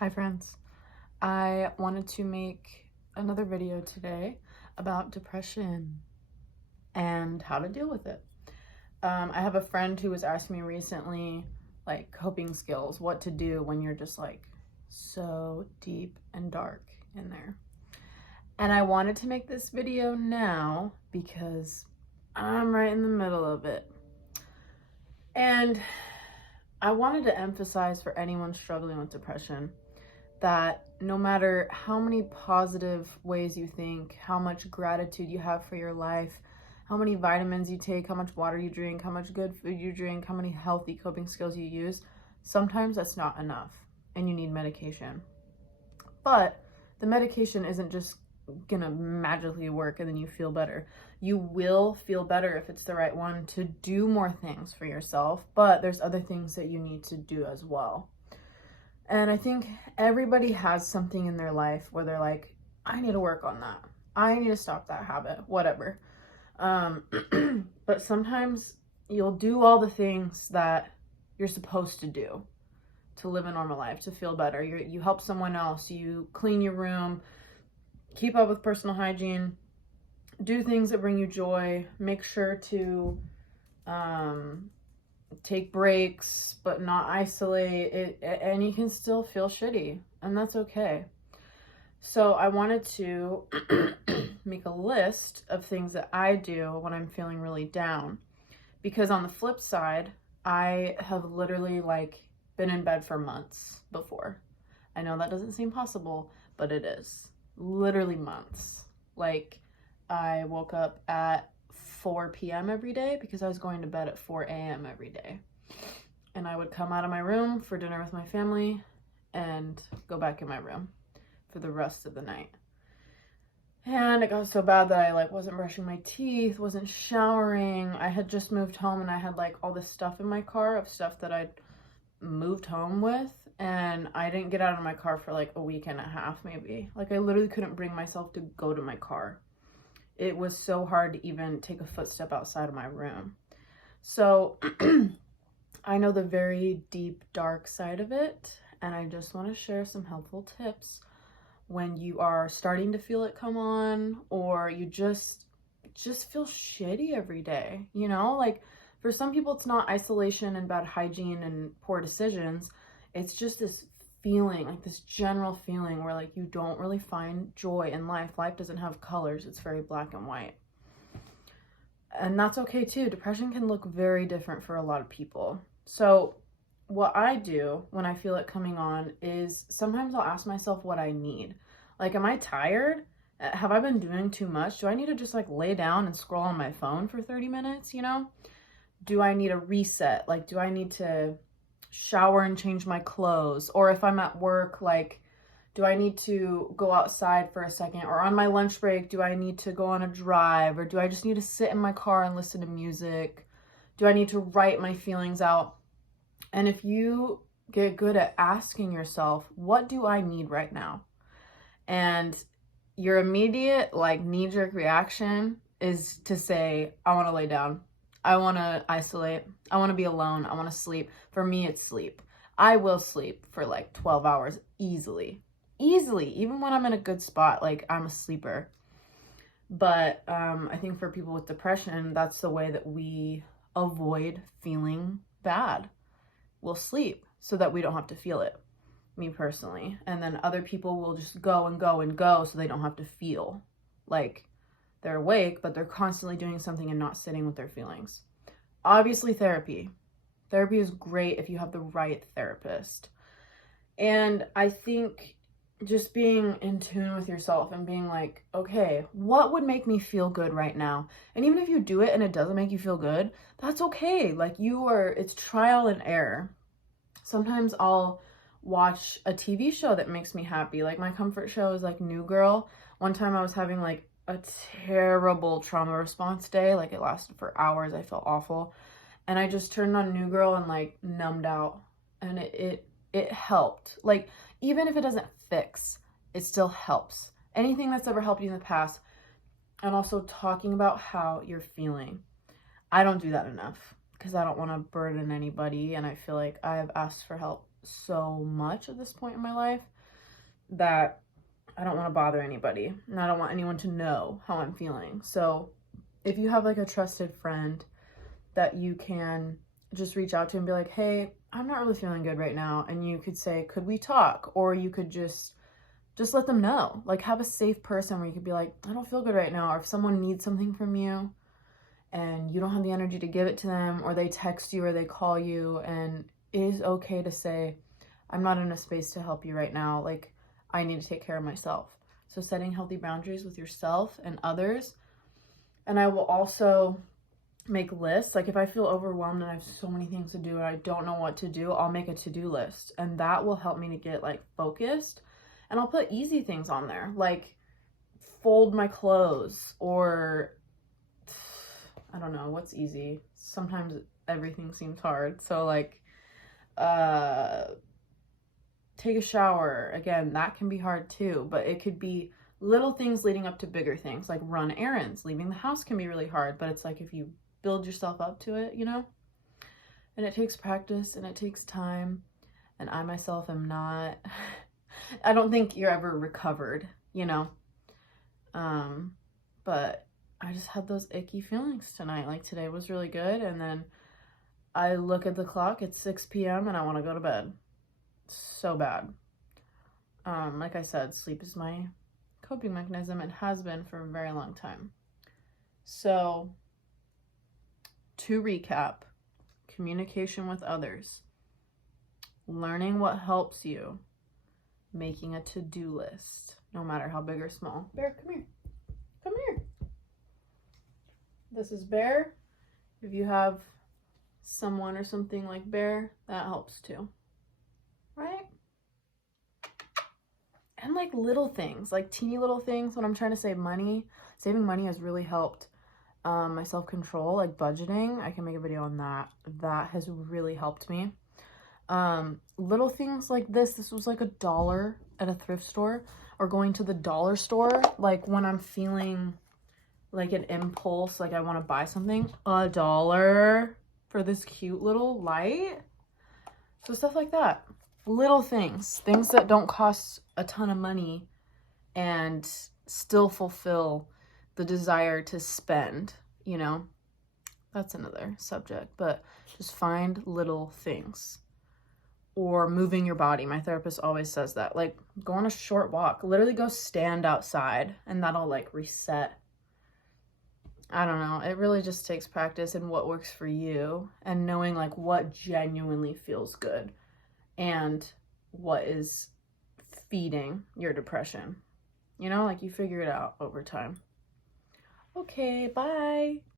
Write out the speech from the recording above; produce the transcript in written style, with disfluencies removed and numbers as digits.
Hi friends. I wanted to make another video today about depression and how to deal with it. I have a friend who was asking me recently, like coping skills, what to do when you're just like so deep and dark in there. And I wanted to make this video now because I'm right in the middle of it. And I wanted to emphasize for anyone struggling with depression that no matter how many positive ways you think, how much gratitude you have for your life, how many vitamins you take, how much water you drink, how much good food you drink, how many healthy coping skills you use, sometimes that's not enough and you need medication. But the medication isn't just gonna magically work and then you feel better. You will feel better if it's the right one to do more things for yourself, but there's other things that you need to do as well. And I think everybody has something in their life where they're like, I need to work on that. I need to stop that habit, whatever. But sometimes you'll do all the things that you're supposed to do to live a normal life, to feel better. You help someone else, you clean your room, keep up with personal hygiene, do things that bring you joy, make sure to take breaks but not isolate it, and you can still feel shitty, and that's okay. So I wanted to make a list of things that I do when I'm feeling really down, because on the flip side, I have literally like been in bed for months before. I know that doesn't seem possible, but it is literally months. Like, I woke up at 4 p.m. every day because I was going to bed at 4 a.m. every day. And I would come out of my room for dinner with my family and go back in my room for the rest of the night. And it got so bad that I wasn't brushing my teeth, wasn't showering. I had just moved home and I had all this stuff in my car of stuff that I'd moved home with, and I didn't get out of my car for a week and a half maybe. I literally couldn't bring myself to go to my car. It was so hard to even take a footstep outside of my room. So I know the very deep, dark side of it, and I just want to share some helpful tips when you are starting to feel it come on, or you just feel shitty every day, For some people, it's not isolation and bad hygiene and poor decisions. It's just this feeling, this general feeling where you don't really find joy in life. Life doesn't have colors. It's very black and white. And that's okay too. Depression can look very different for a lot of people. So what I do when I feel it coming on is sometimes I'll ask myself what I need. Am I tired? Have I been doing too much? Do I need to just lay down and scroll on my phone for 30 minutes, Do I need a reset? Do I need to shower and change my clothes? Or if I'm at work, do I need to go outside for a second? Or on my lunch break, do I need to go on a drive? Or do I just need to sit in my car and listen to music? Do I need to write my feelings out? And if you get good at asking yourself, what do I need right now? And your immediate knee-jerk reaction is to say, I want to lay down. I want to isolate. I want to be alone. I want to sleep. For me, it's sleep. I will sleep for 12 hours easily. Even when I'm in a good spot, I'm a sleeper. But I think for people with depression, that's the way that we avoid feeling bad. We'll sleep so that we don't have to feel it, me personally. And then other people will just go and go and go so they don't have to feel they're awake, but they're constantly doing something and not sitting with their feelings. Obviously, therapy. Therapy is great if you have the right therapist. And I think just being in tune with yourself and being okay, what would make me feel good right now? And even if you do it and it doesn't make you feel good, that's okay. It's trial and error. Sometimes I'll watch a TV show that makes me happy. My comfort show is New Girl. One time I was having a terrible trauma response day. It lasted for hours. I felt awful. And I just turned on New Girl and numbed out. And it helped. Even if it doesn't fix, it still helps. Anything that's ever helped you in the past. And also talking about how you're feeling. I don't do that enough because I don't want to burden anybody. And I feel like I've asked for help so much at this point in my life that I don't want to bother anybody, and I don't want anyone to know how I'm feeling. So if you have like a trusted friend that you can just reach out to and be like, hey, I'm not really feeling good right now, and you could say, could we talk? Or you could just let them know. Like, have a safe person where you could be like, I don't feel good right now. Or if someone needs something from you and you don't have the energy to give it to them, or they text you or they call you, and it is okay to say, I'm not in a space to help you right now. Like, I need to take care of myself. So setting healthy boundaries with yourself and others. And I will also make lists. Like, if I feel overwhelmed and I have so many things to do and I don't know what to do, I'll make a to-do list, and that will help me to get like focused. And I'll put easy things on there, like fold my clothes, or I don't know what's easy. Sometimes everything seems hard. So like take a shower. Again, that can be hard too, but it could be little things leading up to bigger things, like run errands. Leaving the house can be really hard, but it's like if you build yourself up to it, you know? And it takes practice and it takes time. And I myself am not, I don't think you're ever recovered, you know? But I just had those icky feelings tonight. Like, today was really good, and then I look at the clock, it's 6 p.m. and I want to go to bed. So bad. Like I said, sleep is my coping mechanism. It has been for a very long time. So, to recap, communication with others, learning what helps you, making a to-do list, no matter how big or small. Bear, come here. Come here. This is Bear. If you have someone or something like Bear, that helps too. Right? And like little things, like teeny little things when I'm trying to save money. Saving money has really helped my self-control, like budgeting. I can make a video on that. That has really helped me. Little things like this was like $1 at a thrift store, or going to the dollar store, like when I'm feeling like an impulse, like I want to buy something, $1 for this cute little light. So stuff like that, little things that don't cost a ton of money and still fulfill the desire to spend, you know. That's another subject, but just find little things. Or moving your body. My therapist always says that. Like, go on a short walk. Literally go stand outside, and that'll like reset. I don't know. It really just takes practice and what works for you, and knowing like what genuinely feels good and what is feeding your depression. You know, like you figure it out over time. Okay, bye.